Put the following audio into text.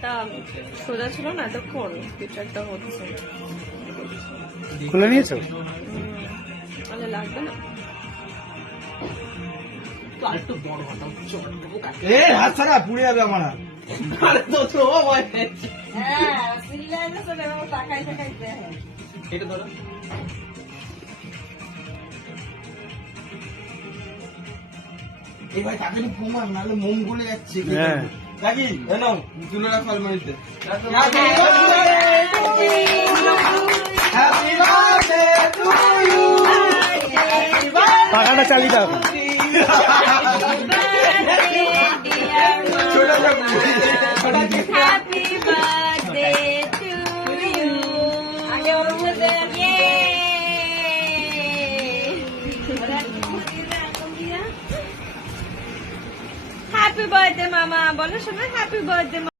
এটা সোজা ছিল না এতক্ষণ, কিছু একটা হচ্ছে। খুলে নিয়েছো? তাহলে লাগবে না। হাত ছাড়া পুড়ে যাবে আমার হাত। এটা ধরো। এই ভাই তাড়াতাড়ি ঘুমান, নাহলে মোম গলে যাচ্ছে। হ্যাঁ রাখি নাও, তুলে রাখো আলমারিতে। পাখাটা চালিয়ে দাও। Happy birthday to you. Yay! Happy birthday, Mama. বলো সবাই happy birthday.